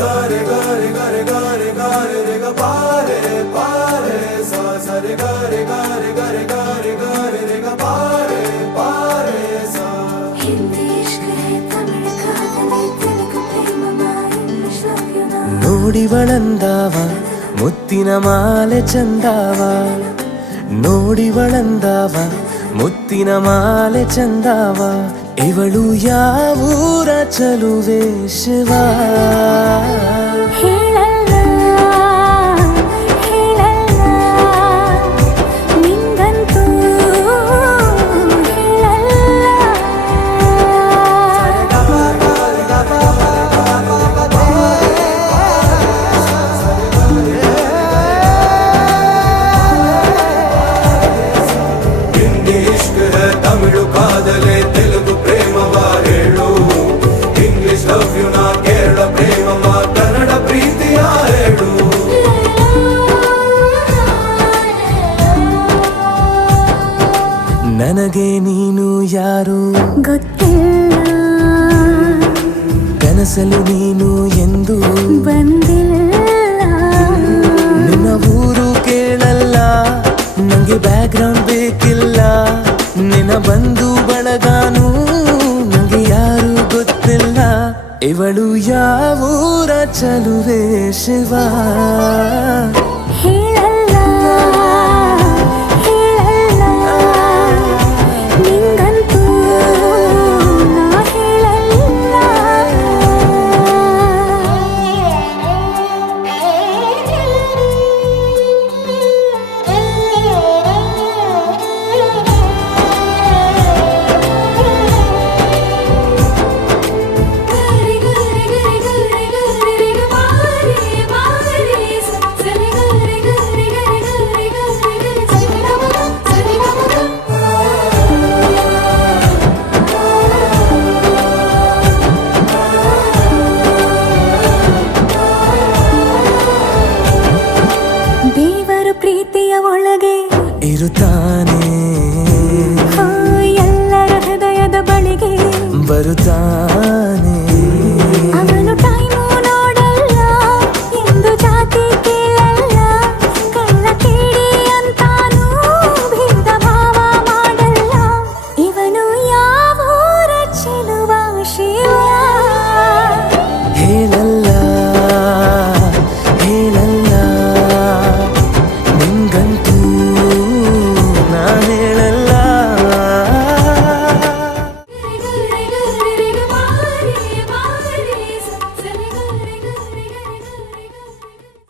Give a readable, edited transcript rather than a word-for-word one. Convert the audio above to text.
ಗಾರೆ ಗಾರೆ ಗಾರೆ ಗಾರೆ ಗಾರೆ ರೆ ಗ ಪಾರೆ ಪಾರೆ ಸಾ ಸರೆ ಗಾರೆ ಗಾರೆ ಗಾರೆ ಗಾರೆ ಗಾರೆ ರೆ ಗ ಪಾರೆ ಪಾರೆ ಸಾ ಹಿಂದಿ ಇಷ್ಕ ಹೈ ತಮಿಳ್ ಕಾದಲೆ ತೆಲುಗು ಪ್ರೇಮ ಇಂಗ್ಲಿಷ್ ಲವ್ ಯು ನಾ ನೋಡಿವಳಂದಾವ ಮುತ್ತಿನ ಮಾಲೆ ಚಂದಾವ ನೋಡಿವಳಂದಾವ ಮುತ್ತಿನ ಮಾಲೆ ಚಂದಾವ ಇವಳು ಯಾವೂರ ಚಲುವೆ ಶಿವ ಹೇಳಲ್ಲ ಹೇಳಲ್ಲ ನಿಂಗಂತೂ ಹೇಳಲ್ಲ ಹಿಂದಿ ಇಷ್ಕ್ ಹೈ ತಮಿಳು ಕಾದಲೆ ತೆಲುಗು ಪ್ರೇಮವ ಹೇಳು ಇಂಗ್ಲಿಷ್ ಲವ್ ಯು ನಾ ಕೇರಳ ಪ್ರೇಮವ ಕನ್ನಡ ಪ್ರೀತಿಯ ಹೇಳು ನನಗೆ ನೀನು ಯಾರು ಗೊತ್ತಿಲ್ಲ ಕನಸಲು ನೀನು ಎಂದು ಬಂದಿಲ್ಲ ನಿನ್ನ ಊರು ಕೇಳಲ್ಲ ನಂಗೆ ಬ್ಯಾಕ್ಗ್ರೌಂಡ್ ಬೇಕಿಲ್ಲ ನಿನ್ನ ಬಂಧು ಬಳಗಾನು ನಂಗೆ ಯಾರು ಗೊತ್ತಿಲ್ಲ ಇವಳು ಯಾವೂರ ಚಲುವೆ ಶಿವ